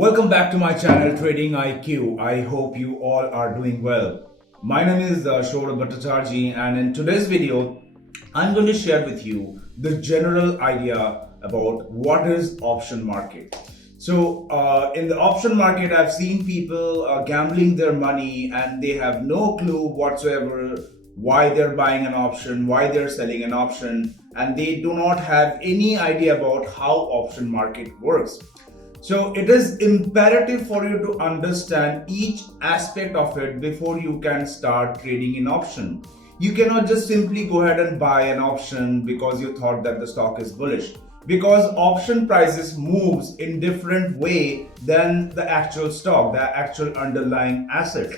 Welcome back to my channel Trading IQ. I hope you all are doing well. My name is Shourabh Bhattacharjee, and in today's video I'm going to share with you the general idea about what is option market. So in the option market, I've seen people gambling their money and they have no clue whatsoever why they're buying an option, why they're selling an option, and they do not have any idea about how option market works. So it is imperative for you to understand each aspect of it before you can start trading in option. You cannot just simply go ahead and buy an option because you thought that the stock is bullish, because option prices moves in different way than the actual stock, the actual underlying asset.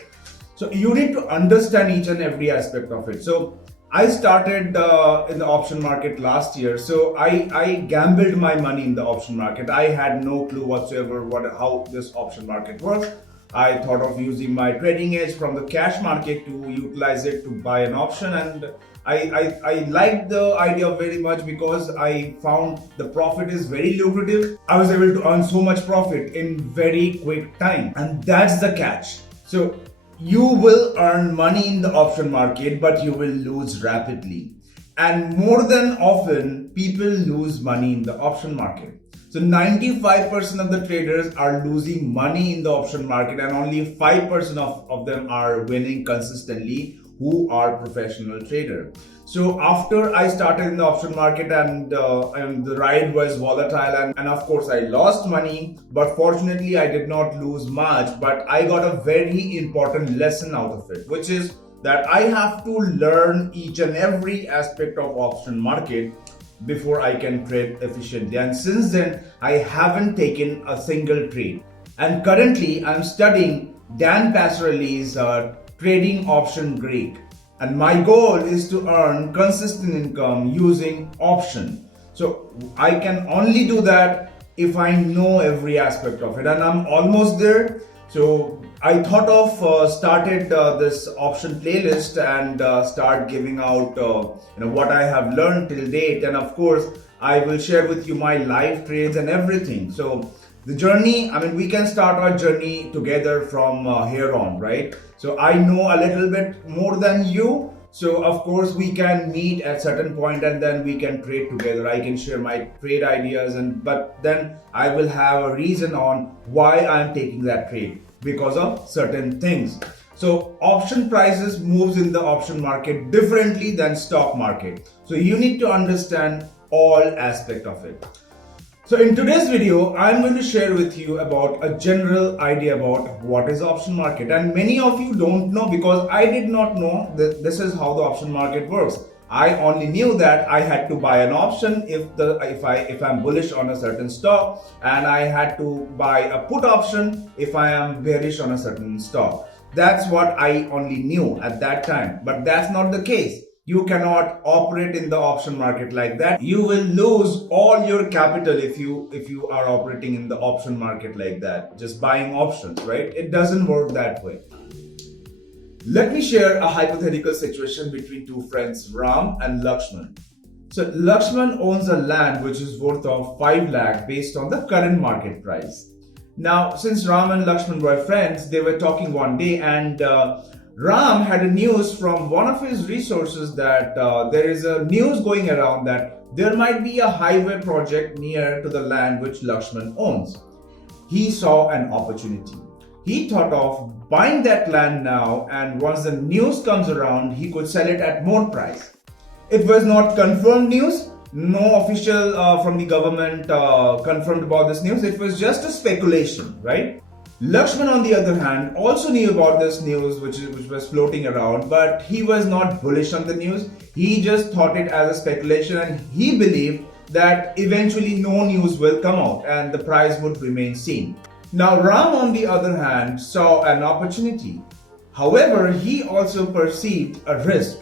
So you need to understand each and every aspect of it. So I started in the option market last year. So I gambled my money in the option market. I had no clue whatsoever how this option market works. I thought of using my trading edge from the cash market to utilize it to buy an option, and I liked the idea very much because I found the profit is very lucrative. I was able to earn so much profit in very quick time, and that's the catch. So you will earn money in the option market, but you will lose rapidly. And more than often, people lose money in the option market. So 95% of the traders are losing money in the option market, and only 5% of them are winning consistently, who are professional traders. So after I started in the option market and the ride was volatile, and of course I lost money, but fortunately I did not lose much, but I got a very important lesson out of it, which is that I have to learn each and every aspect of option market before I can trade efficiently. And since then, I haven't taken a single trade. And currently, I'm studying Dan Passarelli's Trading Option Greek. And my goal is to earn consistent income using option. So I can only do that if I know every aspect of it. And I'm almost there. So I thought of started this option playlist and start giving out what I have learned till date, and of course I will share with you my live trades and everything. So the journey, we can start our journey together from here on, right? So I know a little bit more than you. So of course we can meet at certain point and then we can trade together. I can share my trade ideas, but then I will have a reason on why I'm taking that trade because of certain things. So option prices moves in the option market differently than stock market. So you need to understand all aspect of it. So in today's video, I'm going to share with you about a general idea about what is option market. And many of you don't know, because I did not know that this is how the option market works. I only knew that I had to buy an option if I'm bullish on a certain stock, and I had to buy a put option if I am bearish on a certain stock. That's what I only knew at that time. But that's not the case. You cannot operate in the option market like that. You will lose all your capital if you are operating in the option market like that, just buying options, right? It doesn't work that way. Let me share a hypothetical situation between two friends, Ram and Lakshman. So Lakshman owns a land which is worth of 5 lakh based on the current market price. Now, since Ram and Lakshman were friends, they were talking one day, and Ram had a news from one of his resources that there is a news going around that there might be a highway project near to the land which Lakshman owns. He saw an opportunity. He thought of buying that land now, and once the news comes around, he could sell it at more price. It was not confirmed news. No official from the government confirmed about this news. It was just a speculation, right? Lakshman, on the other hand, also knew about this news which was floating around, but he was not bullish on the news. He just thought it as a speculation, and he believed that eventually no news will come out and the price would remain same. Now Ram, on the other hand, saw an opportunity. However, he also perceived a risk.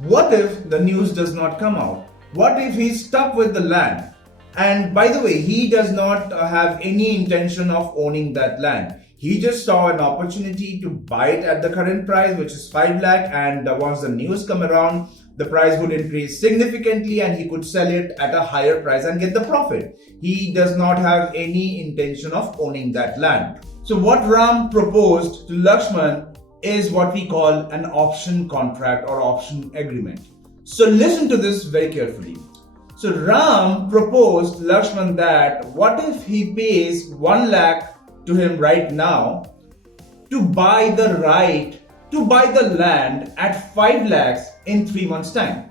What if the news does not come out? What if he's stuck with the land? And by the way, he does not have any intention of owning that land. He just saw an opportunity to buy it at the current price, which is 5 lakh, and once the news come around, the price would increase significantly and he could sell it at a higher price and get the profit. He does not have any intention of owning that land. So what Ram proposed to Lakshman is what we call an option contract or option agreement. So listen to this very carefully. So Ram proposed Lakshman that what if he pays 1 lakh to him right now to buy the right to buy the land at 5 lakhs in 3 months time.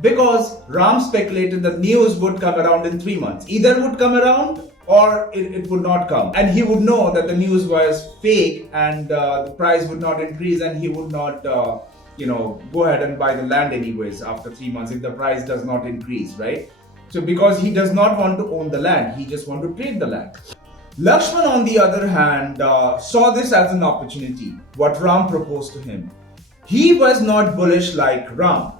Because Ram speculated the news would come around in 3 months. Either would come around or it would not come. And he would know that the news was fake and the price would not increase and he would not go ahead and buy the land anyways after 3 months if the price does not increase, right? So because he does not want to own the land, he just want to trade the land. Lakshman, on the other hand, saw this as an opportunity, what Ram proposed to him. He was not bullish like Ram.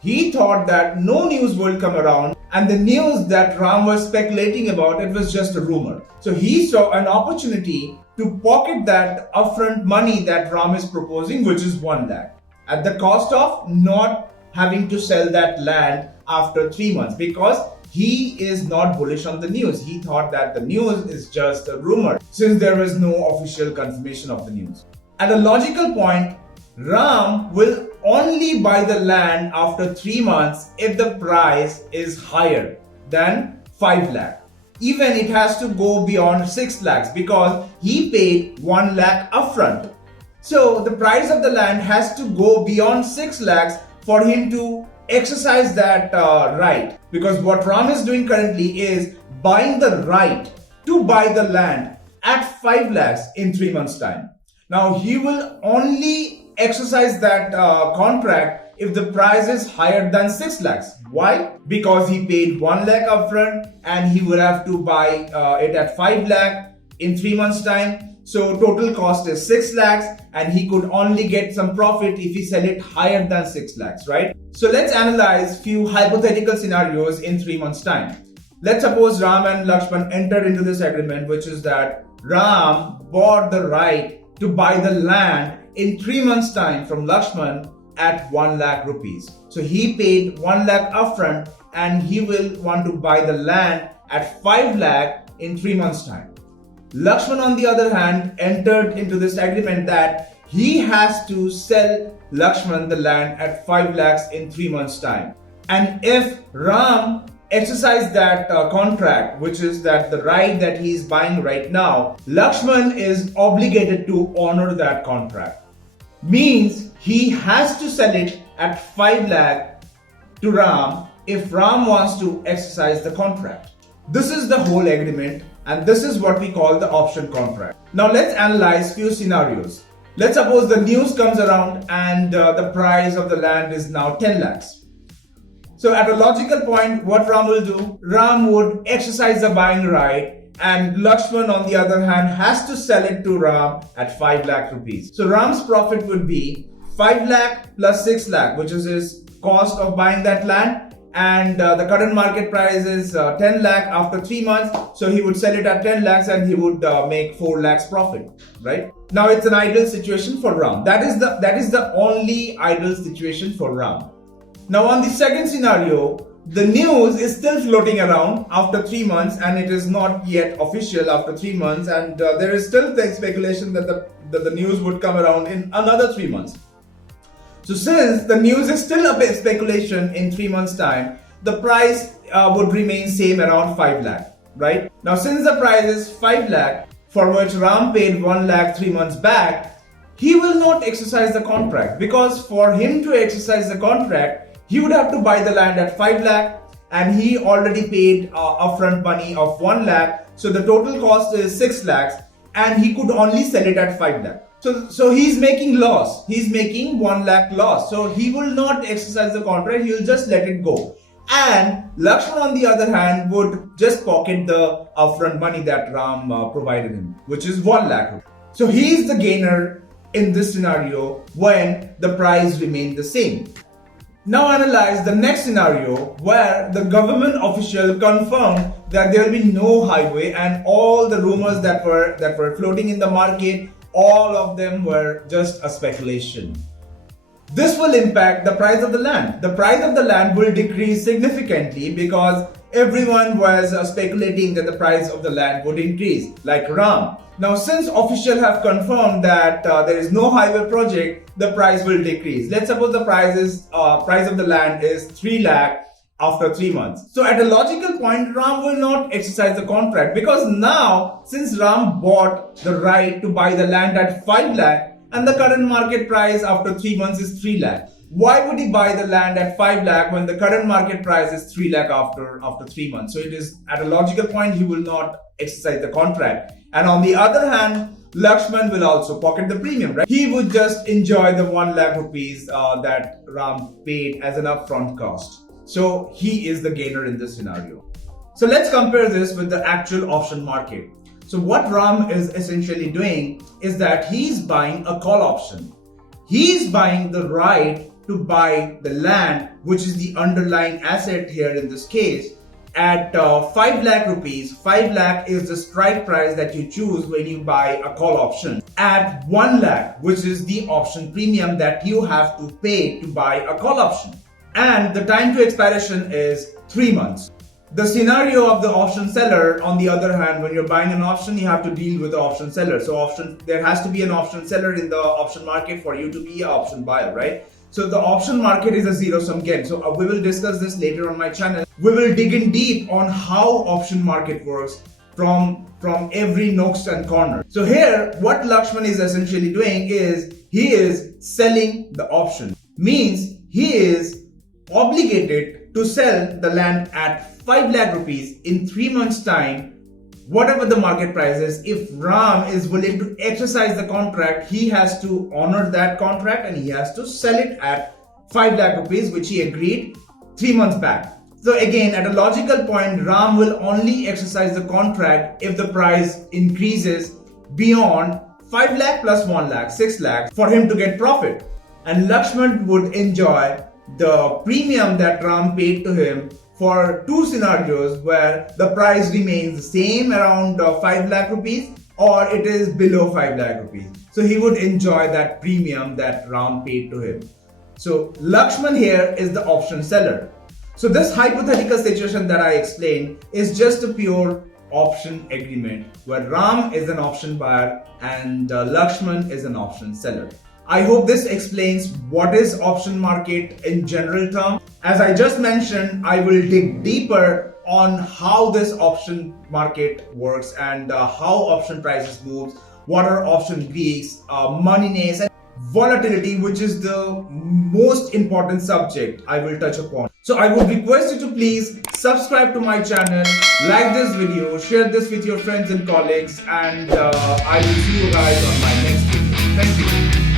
He thought that no news will come around and the news that Ram was speculating about, it was just a rumor. So he saw an opportunity to pocket that upfront money that Ram is proposing, which is 1 lakh, at the cost of not having to sell that land after 3 months because he is not bullish on the news. He thought that the news is just a rumor since there was no official confirmation of the news. At a logical point, Ram will only buy the land after 3 months if the price is higher than 5 lakh. Even it has to go beyond 6 lakhs because he paid 1 lakh upfront. So the price of the land has to go beyond 6 lakhs for him to exercise that right. Because what Ram is doing currently is buying the right to buy the land at 5 lakhs in 3 months time. Now he will only exercise that contract if the price is higher than 6 lakhs. Why? Because he paid 1 lakh upfront and he would have to buy it at 5 lakh in 3 months time. So total cost is 6 lakhs and he could only get some profit if he sell it higher than 6 lakhs, right? So let's analyze few hypothetical scenarios in 3 months time. Let's suppose Ram and Lakshman entered into this agreement, which is that Ram bought the right to buy the land in 3 months time from Lakshman at 1 lakh rupees. So he paid 1 lakh upfront and he will want to buy the land at 5 lakh in 3 months time. Lakshman, on the other hand, entered into this agreement that he has to sell Lakshman the land at 5 lakhs in 3 months time. And if Ram exercised that contract, which is that the right that he is buying right now, Lakshman is obligated to honor that contract. Means he has to sell it at 5 lakh to Ram if Ram wants to exercise the contract. This is the whole agreement and this is what we call the option contract. Now let's analyze few scenarios. Let's suppose the news comes around and the price of the land is now 10 lakhs. So at a logical point, what Ram will do? Ram would exercise the buying right and Lakshman, on the other hand, has to sell it to Ram at 5 lakh rupees. So Ram's profit would be 5 lakh plus 6 lakh, which is his cost of buying that land. And the current market price is 10 lakh after 3 months. So he would sell it at 10 lakhs and he would make 4 lakhs profit, right? Now it's an ideal situation for Ram. That is the only ideal situation for Ram. Now on the second scenario, the news is still floating around after 3 months and it is not yet official after 3 months, and there is still the speculation that the news would come around in another 3 months. So since the news is still a speculation in 3 months time, the price would remain same around 5 lakh, right? Now since the price is 5 lakh, for which Ram paid 1 lakh 3 months back, he will not exercise the contract, because for him to exercise the contract, he would have to buy the land at 5 lakh and he already paid upfront money of 1 lakh. So the total cost is 6 lakhs and he could only sell it at 5 lakh. So he's making loss. He's making 1 lakh loss. So he will not exercise the contract. He will just let it go. And Lakshman, on the other hand, would just pocket the upfront money that Ram provided him, which is 1 lakh. So he is the gainer in this scenario when the price remained the same. Now analyze the next scenario where the government official confirmed that there will be no highway and all the rumors that were floating in the market, all of them were just a speculation. This will impact the price of the land. The price of the land will decrease significantly because everyone was speculating that the price of the land would increase, like Ram. Now, since officials have confirmed that there is no highway project, the price will decrease. Let's suppose the price of the land is 3 lakh after 3 months. So at a logical point, Ram will not exercise the contract because now, since Ram bought the right to buy the land at 5 lakh and the current market price after 3 months is 3 lakh, why would he buy the land at 5 lakh when the current market price is 3 lakh after 3 months? So it is at a logical point, he will not exercise the contract. And on the other hand, Lakshman will also pocket the premium, right? He would just enjoy the 1 lakh rupees that Ram paid as an upfront cost. So he is the gainer in this scenario. So let's compare this with the actual option market. So what Ram is essentially doing is that he's buying a call option. He's buying the right to buy the land, which is the underlying asset here in this case, at 5 lakh rupees. 5 lakh is the strike price that you choose when you buy a call option. At 1 lakh, which is the option premium that you have to pay to buy a call option. And the time to expiration is 3 months. The scenario of the option seller, on the other hand, when you're buying an option, you have to deal with the option seller. So there has to be an option seller in the option market for you to be an option buyer, right? So the option market is a zero-sum game. So we will discuss this later on my channel. We will dig in deep on how option market works from every nooks and corner. So here, what Lakshman is essentially doing is he is selling the option. Means he is obligated to sell the land at 5 lakh rupees in 3 months time, whatever the market price is. If Ram is willing to exercise the contract, he has to honor that contract and he has to sell it at 5 lakh rupees, which he agreed 3 months back. So again, at a logical point, Ram will only exercise the contract if the price increases beyond 5 lakh plus 1 lakh, 6 lakh for him to get profit. And Lakshman would enjoy the premium that Ram paid to him for 2 scenarios where the price remains the same around 5 lakh rupees or it is below 5 lakh rupees. So he would enjoy that premium that Ram paid to him. So Lakshman here is the option seller. So this hypothetical situation that I explained is just a pure option agreement where Ram is an option buyer and Lakshman is an option seller. I hope this explains what is option market in general terms. As I just mentioned, I will dig deeper on how this option market works and how option prices move, what are option Greeks, moneyness and volatility, which is the most important subject I will touch upon. So I would request you to please subscribe to my channel, like this video, share this with your friends and colleagues, and I will see you guys on my next video. Thank you.